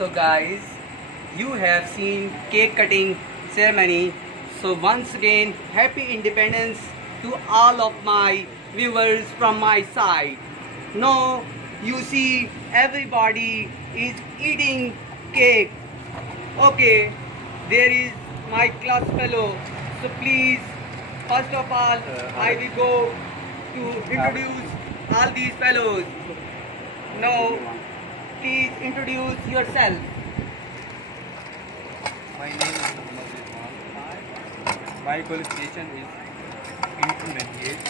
So guys, you have seen cake cutting ceremony. So once again, happy independence to all of my viewers from my side. Now you see everybody is eating cake. Okay, there is my class fellow. So please, first of all, I will go to introduce all these fellows. Now, please introduce yourself. My name is Muhammad Rizwan. My qualification is intermediate.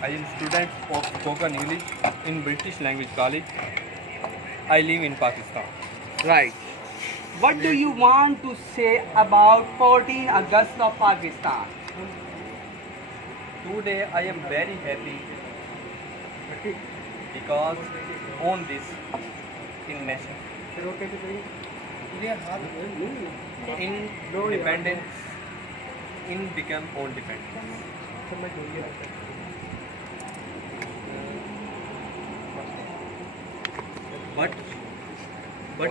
I am student of spoken English in British Language College. I live in Pakistan. Right. What do you want to say about 14 August of Pakistan? Today I am very happy because on this in nation independence in become own dependence. But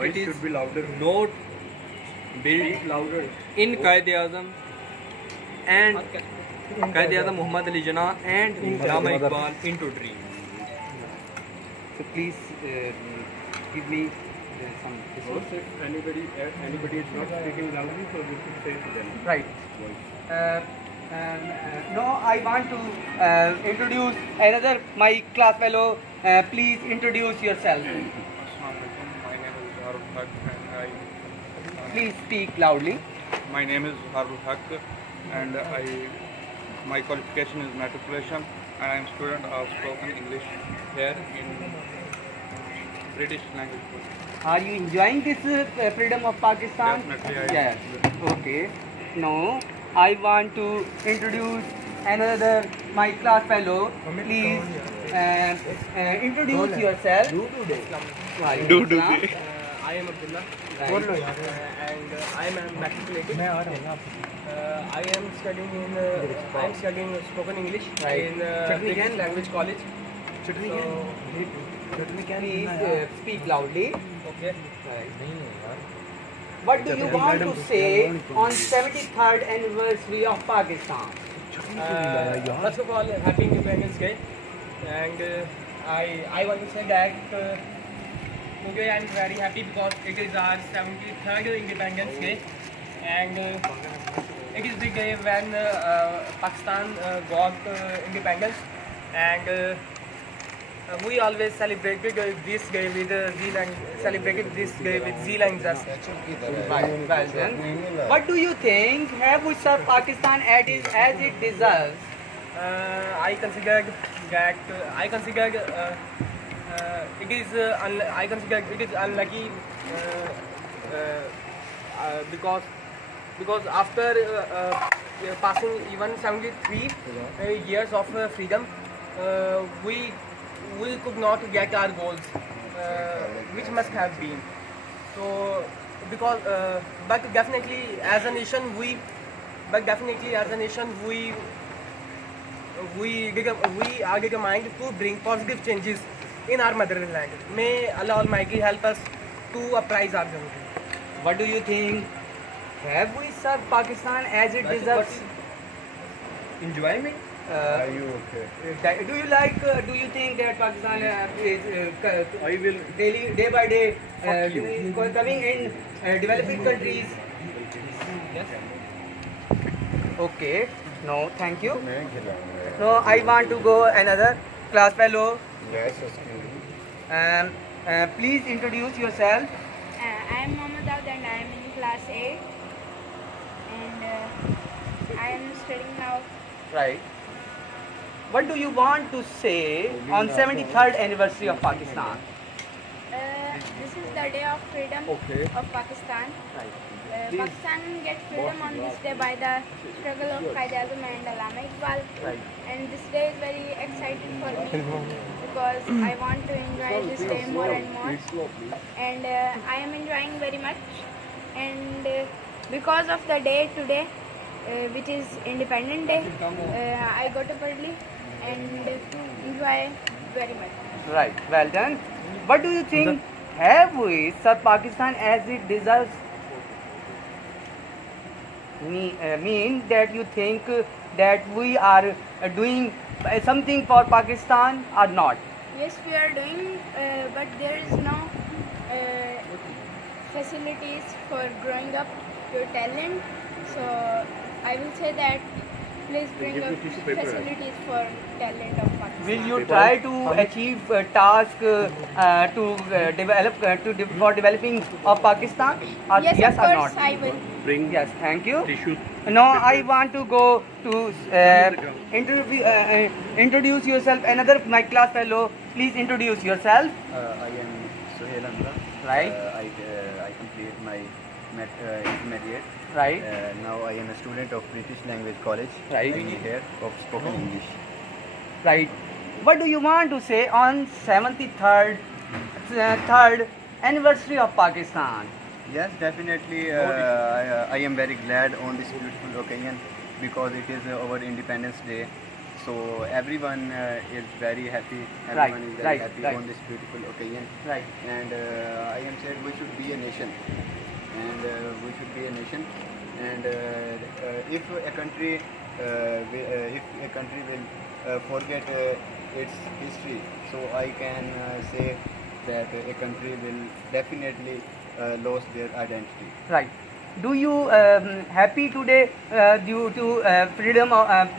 it is should be louder. not built Louder. in Qaid-e-Azam and Qaid-e-Azam Muhammad Ali Jinnah and Allama Iqbal into dream. So please give me some. Also, if anybody is not speaking loudly, so we should say to them. Right. Now I want to introduce another my class fellow. Please introduce yourself. My name is Harul Haq and Please speak loudly. my name is Harul Haq and my qualification is matriculation and I am student of spoken English here in British language school. Are you enjoying this freedom of Pakistan? Definitely I am. Yeah. Okay. Now I want to introduce another my class fellow. Please introduce yourself. Waalaikum Assalam. I am Abdullah and I am matriculated. I am studying spoken English Right. in British Language College. Please speak loudly. Okay. What do you want to say on 73rd anniversary of Pakistan? First of all, Happy Independence Day, and I want to say that today I am very happy because it is our 73rd Independence Day, and it is the day when Pakistan got independence, and we always celebrated this day with zeal and zest. Right. Well done. What do you think? Have we served Pakistan as it deserves? I consider it is unlucky because after passing even 73 years of freedom, we could not get our goals, which must have been. So but definitely as a nation we are determined to bring positive changes in our motherland. May Allah Almighty help us to uprise our country. What do you think? Have we served Pakistan as it deserves? Enjoyment. Are you okay? Do you like? Do you think that Pakistan is I will. day by day coming in developing countries? Okay. No, thank you. No, I want to go another class fellow. Yes, Please introduce yourself. I am Mohammad Daud and I am in class 8 and I am studying now. Right. What do you want to say on 73rd anniversary of Pakistan? This is the day of freedom of Pakistan. Right. Pakistan gets freedom on this day by the struggle of Qaid-e-Azam and Allama Iqbal. Right. And this day is very exciting for me because I want to enjoy this day more and more. And I am enjoying very much. And because of the day today, which is Independence Day, I got up early and enjoy very much. Right. Well done. What do you think have we served Pakistan as it deserves? Mean that you think that we are doing something for Pakistan or not? Yes, we are doing, but there is no facilities for growing up your talent. So I will say that please bring up facilities for talent of Pakistan. Will you try to achieve a task for developing of Pakistan? Or Yes, yes of or course not? I will. Bring Yes, thank you. tissues. Now I want to go to introduce yourself. Another my class fellow, please introduce yourself. I am Sohail Amra. Right. I complete my intermediate. Right. Now I am a student of British Language College. Right. In here of spoken English. Right. What do you want to say on 73rd third anniversary of Pakistan? Yes, definitely. I am very glad on this beautiful occasion because it is our Independence Day. So everyone is very happy. Everyone is very happy on this beautiful occasion. Right. And I am said we should be a nation. And we should be a nation. And if a country will forget its history, so I can say that a country will definitely lose their identity. Right. Do you happy today due to freedom of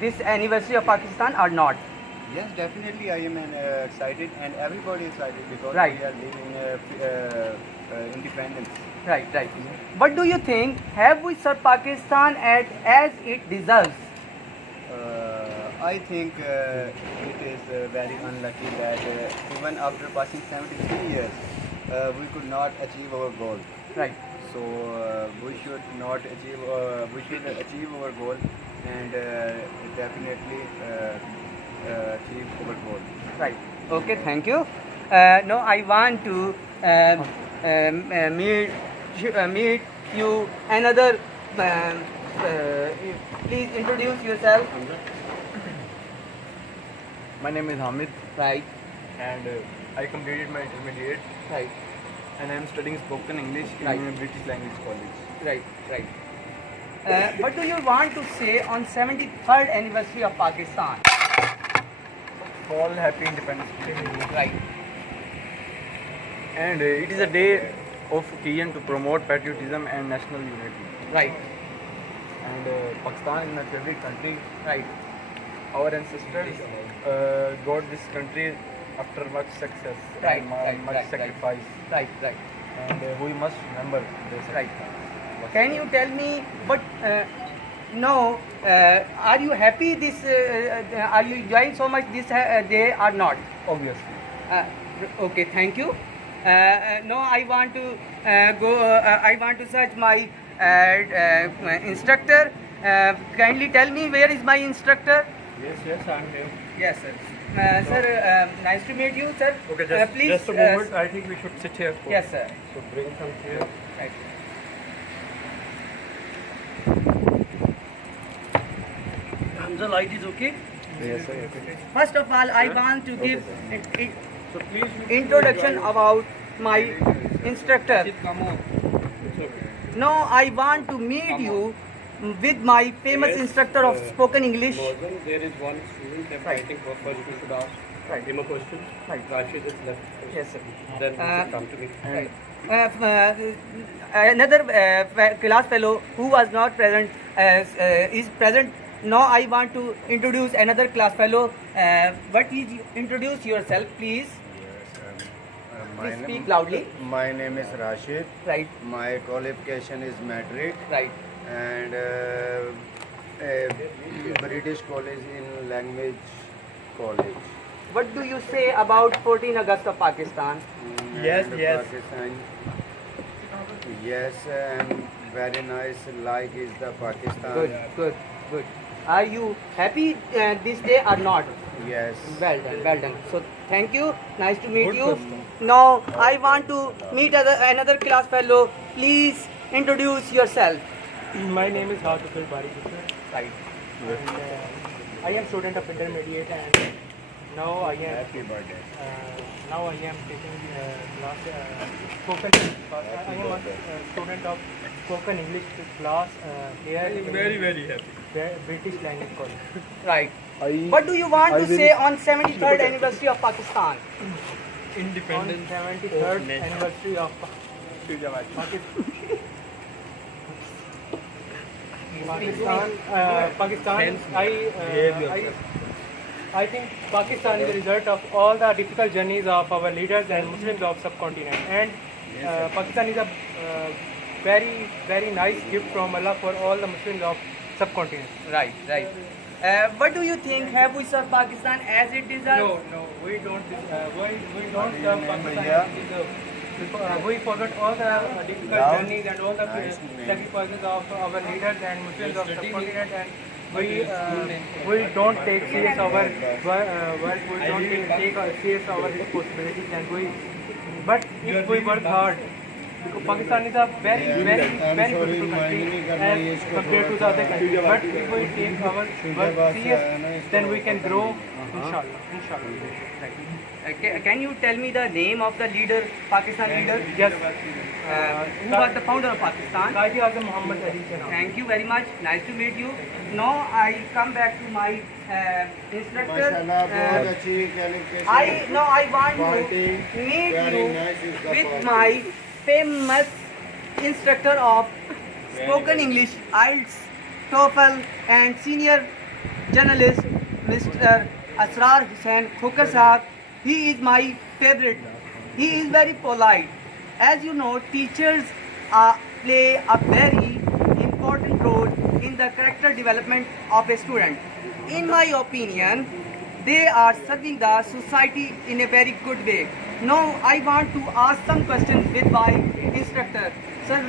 this anniversary of Pakistan or not? Yes, definitely I am excited, and everybody is excited because Right. we are living independence. Right, right. What do you think? Have we served Pakistan as it deserves? I think it is very unlucky that even after passing 73 years, we could not achieve our goal. Right, So we should not achieve. We should achieve our goal and definitely achieve our goal. right. Okay, thank you. Now I want to meet you another. Please introduce yourself. My name is Hamid, Right, and I completed my intermediate, right, and I am studying spoken English in Right. British Language College. right, right. What do you want to say on 73rd anniversary of Pakistan? All happy Independence Day. Right, And it is a day of occasion to promote patriotism and national unity. right, And Pakistan is my favorite country. right, Our ancestors got this country after much success Right, and right, much right, right. sacrifice. right, right. And we must remember this. Right. Can you tell me what? No, are you happy this? Are you enjoying so much this day or not? Obviously. Okay, thank you. No, I want to go. I want to search my instructor. Kindly tell me where is my instructor? Yes, I'm here. Yes, sir. Sir, nice to meet you, sir. Okay, just, please. just a moment. I think we should sit here. Yes, sir. So bring some chair. Right. The light is okay? Yes, sir. First of all, I want to give So please. introduction about my instructor. Now I want to meet you with my famous instructor of spoken English. There is one student that I think first we should ask him a question. Right. Rashid is left. Yes, sir. Then he should come to me. Right. Another class fellow who was not present is present. Now I want to introduce another class fellow. What is introduce yourself, please? Please speak loudly. My name is Rashid. Right. My qualification is metric Right. and a British college in language college. What do you say about 14 August of Pakistan? Yes, And yes. Pakistan. Yes, and very nice. Like is the Pakistan. Good, good, good. Are you happy this day or not? Yes. Well done, well done. So thank you. Nice to meet you. Now I want to meet another class fellow. Please introduce yourself. My name is Harshil Bari. Right. I am student of intermediate and Now I am. Happy birthday. Now I am taking class spoken. I am a student of spoken English class here in very happy. British Language College. Right. What do you want to say on 73rd anniversary of Pakistan? On Independence. 73rd anniversary of Pakistan. I think Pakistan is a result of all the difficult journeys of our leaders and Muslims of subcontinent. And Pakistan is a very nice gift from Allah for all the Muslims of subcontinent. Right, right. What do you think? Have we served Pakistan as it deserves? No, we don't. We don't serve Pakistan as it deserves. We forgot all the difficult journeys and all the sacrifices of our leaders and Muslims of subcontinent, and we don't take serious our work. We don't take serious our responsibilities, and but if we work hard, because Pakistan is a very beautiful country as compared to the other countries. But if we take our work serious, then we can grow, inshallah. Can you tell me the name of the leader, Pakistan leader? Yes. Who was the founder of Pakistan? Qaidi Azam Muhammad Ali Jinnah. Thank you very much. Nice to meet you. Now I come back to my instructor. I want to meet you with my famous instructor of spoken English, IELTS, TOEFL, and senior journalist, Mr. Asrar Hussain Khokar Sahab. He is my favorite. He is very polite. As you know, teachers play a very important role in the character development of a student. In my opinion, they are serving the society in a very good way. Now I want to ask some questions with my instructor. Sir,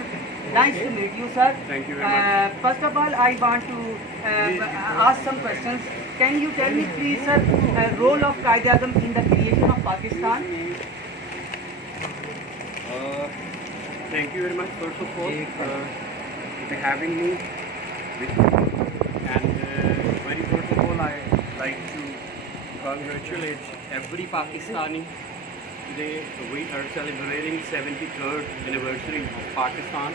nice to meet you, sir. Thank you very much. First of all, I want to ask some questions. Can you tell me, please, sir, role of Qaid Azam in the creation of Pakistan? Thank you very much, first of all, for having me with you. And very first of all, I like to congratulate every Pakistani. Today we are celebrating 73rd anniversary of Pakistan.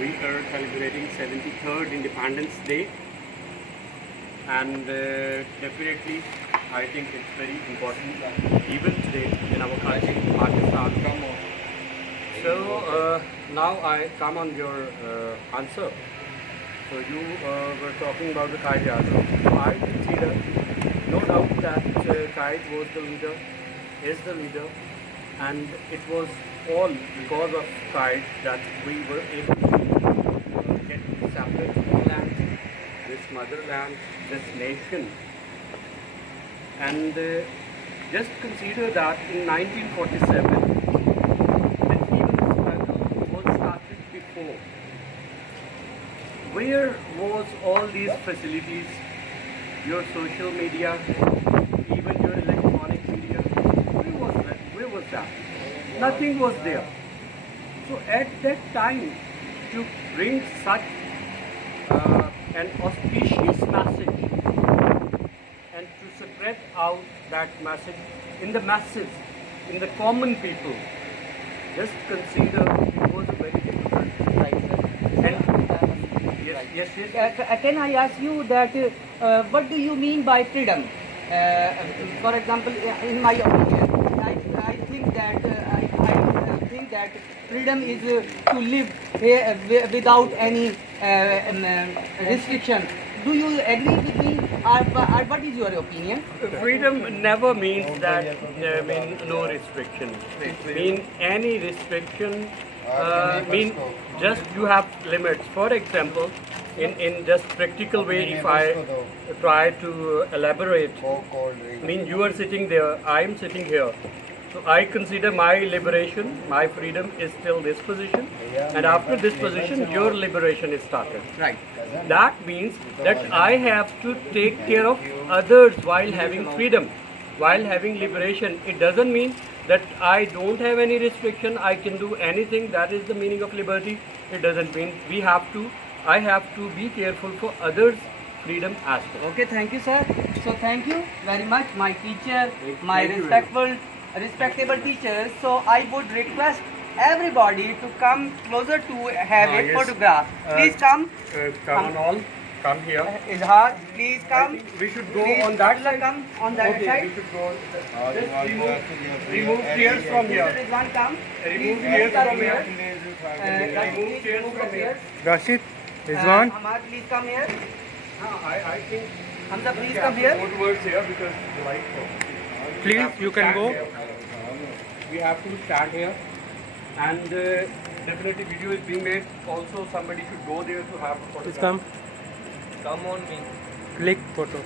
We are celebrating 73rd Independence Day. And definitely, I think it's very important even today in our country, Pakistan. So now I come on your answer. So you were talking about the Qaid Azam. So I consider, no doubt that Qaid was the leader, is the leader, and it was all because of Qaid that we were able to get this separate homeland, this motherland, this nation. And just consider that in 1947, before. Where was all these facilities, your social media, even your electronic media? Where was that? Nothing was there. So at that time, to bring such an auspicious message and to spread out that message in the masses, in the common people, just consider it was a very difficult Yes. Can I ask you that what do you mean by freedom? For example, in my opinion, I think that freedom is to live without any restriction. Do you agree with me, or what is your opinion? Freedom never means that no restriction. Mean any restriction. Mean just you have limits. For example, in just practical way, if I try to elaborate, mean you are sitting there, I am sitting here. So I consider my liberation, my freedom is still this position, and after this position, your liberation is started. Right. That means that I have to take care of others while having freedom, while having liberation. It doesn't mean that I don't have any restriction, I can do anything. That is the meaning of liberty. It doesn't mean I have to be careful for others' freedom as well. Okay, thank you, sir. So thank you very much, my teacher, my thank you very respectable teachers. So I would request everybody to come closer to have a yes. photograph. Please come. Come on all, come here. Izhar, please come. We should go Please, on that Abdullah, side. come on that Okay, side. we should go. Just remove chairs from here. Rizwan, come. Remove Please, chairs come from here. here. Guys, Remove please chairs move from the here. chairs. Rashid, Rizwan. Hamad, please come here. I think Hamza, please we come have to here. go towards here because the light. Please, you can go. We have to stand here, and definitely video is being made. Also, somebody should go there to have a photograph. Please come. Come on me. Click photo.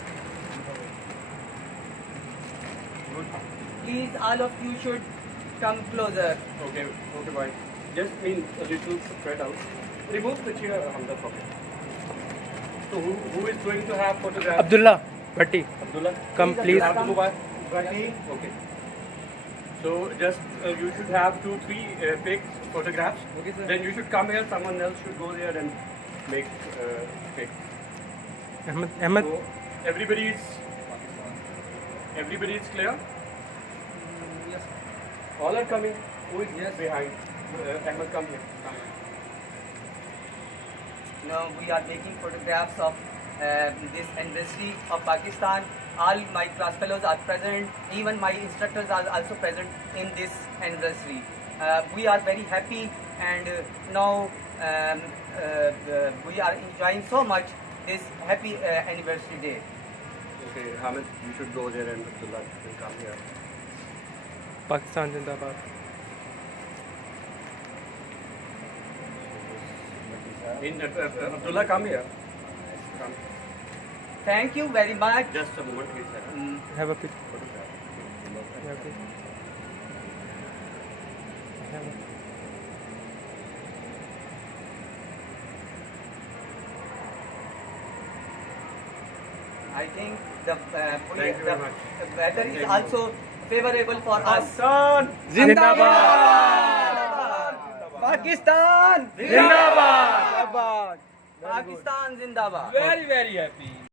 Please, all of you should come closer. Okay, okay, bye. Just mean a little spread out. Remove the chair, Hamza, from it. So who is going to have photograph? Abdullah, Bhatti, Abdullah? come You please. have the mobile? Okay. So just you should have 2-3 pics, photographs. Okay, sir. Then you should come here. Someone else should go there and make pics. Ahmed, So everybody is clear. Yes. All are coming. Who is behind? Ahmed, come here. Come. Now we are taking photographs of this anniversary of Pakistan. All my class fellows are present. Even my instructors are also present in this anniversary. We are very happy, and now we are enjoying so much this happy anniversary day. Okay, Hamid, you should go there and Abdullah will come here. Pakistan Zindabad. Abdullah, come here. Come. Thank you very much. Just a moment, please. Have a picture. Have a- have a- I think the Thank you very much. weather is also favorable for us. Zindabad! Pakistan! Zindabad! Pakistan Zindabad! Very happy.